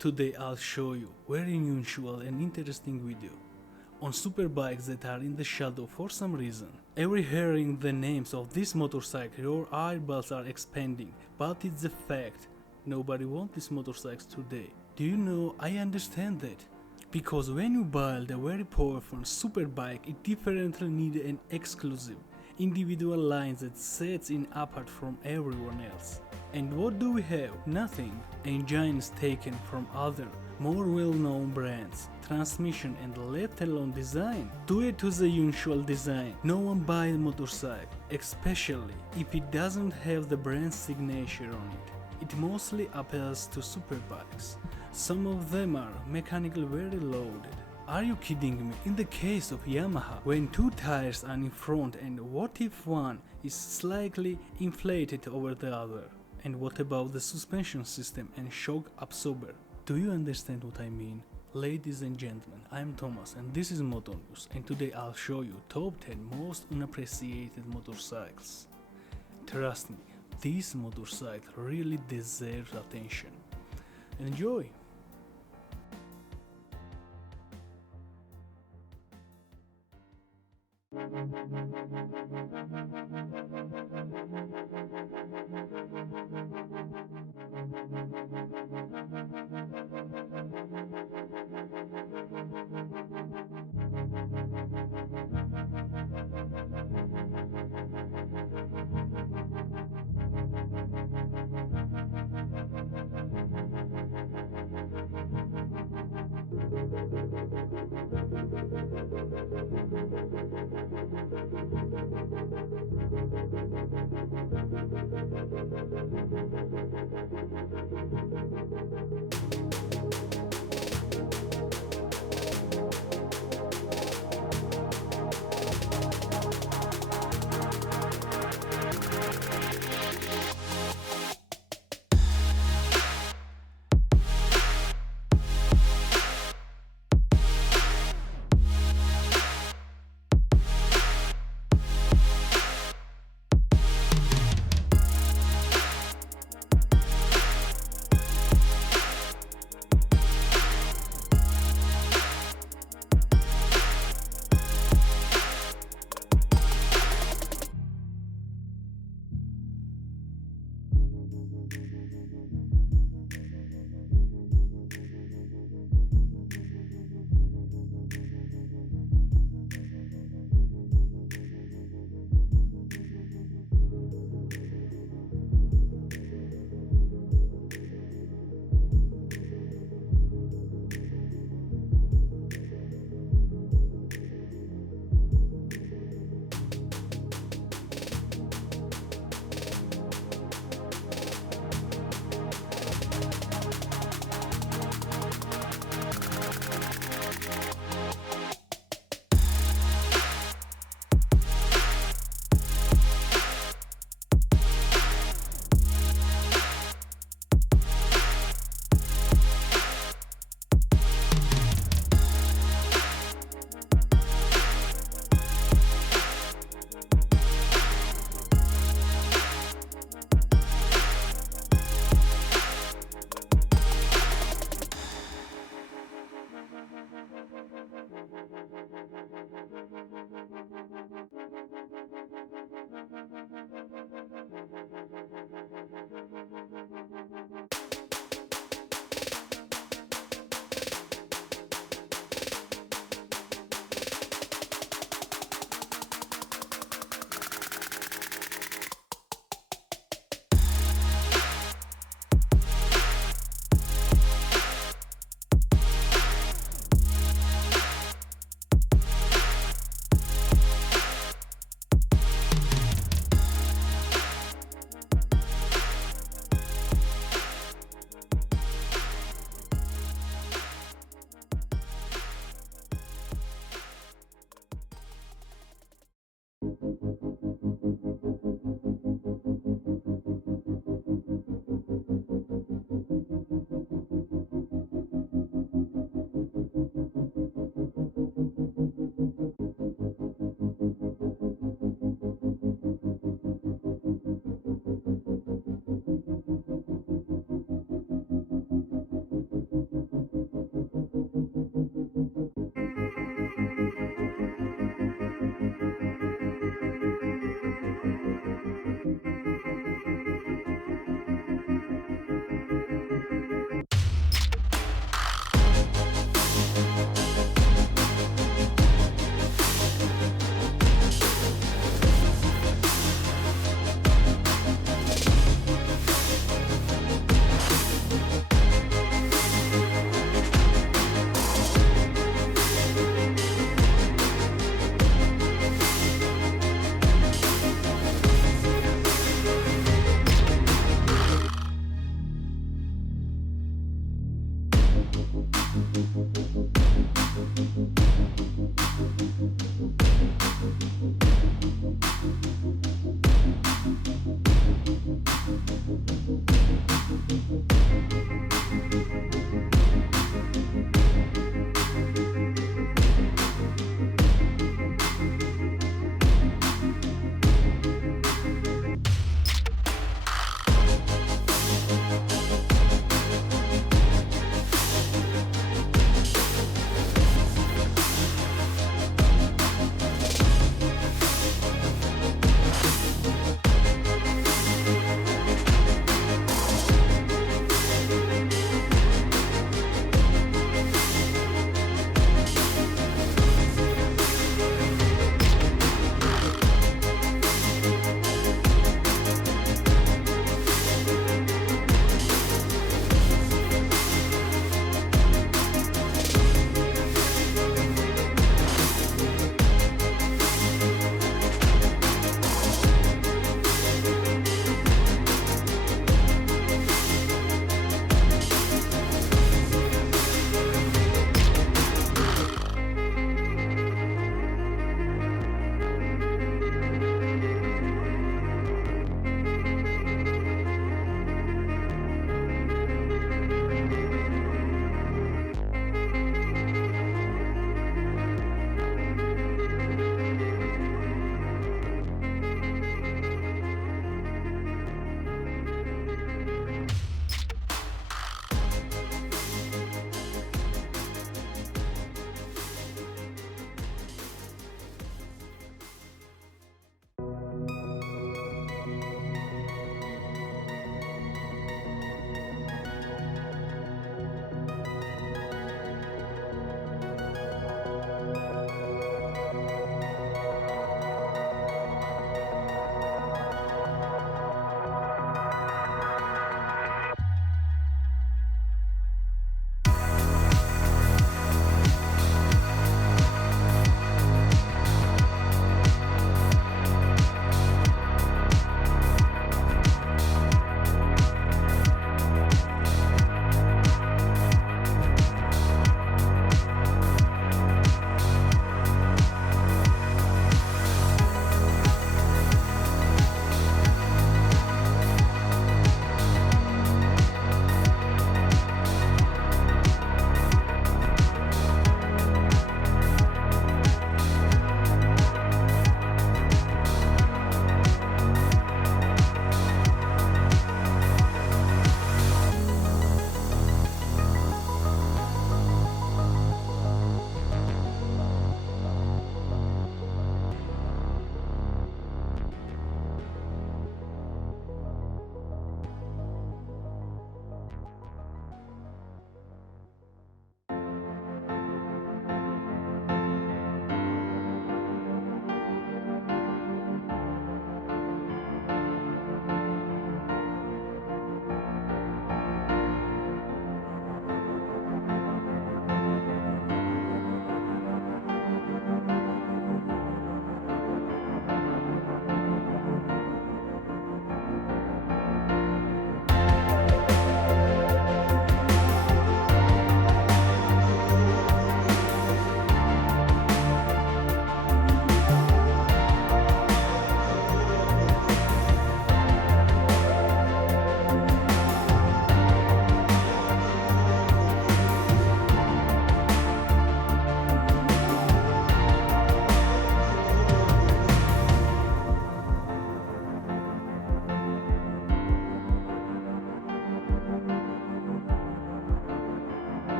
Today I'll show you very unusual and interesting video on superbikes that are in the shadow for some reason. Every hearing the names of this motorcycle your eyeballs are expanding, but it's a fact. Nobody wants these motorcycles today. Do you know, I understand that. Because when you build a very powerful superbike, it definitely needs an exclusive, individual line that sets it apart from everyone else. And what do we have? Nothing. Engines taken from other, more well-known brands, transmission and left alone design. Due to the usual design, no one buys a motorcycle, especially if it doesn't have the brand signature on it. It mostly appeals to superbikes. Some of them are mechanically very loaded. Are you kidding me? In the case of Yamaha, when two tires are in front, and what if one is slightly inflated over the other? And what about the suspension system and shock absorber? Do you understand what I mean? Ladies and gentlemen, I'm Thomas and this is Moto News, and today I'll show you top 10 most unappreciated motorcycles. Trust me, this motorcycle really deserves attention. Enjoy!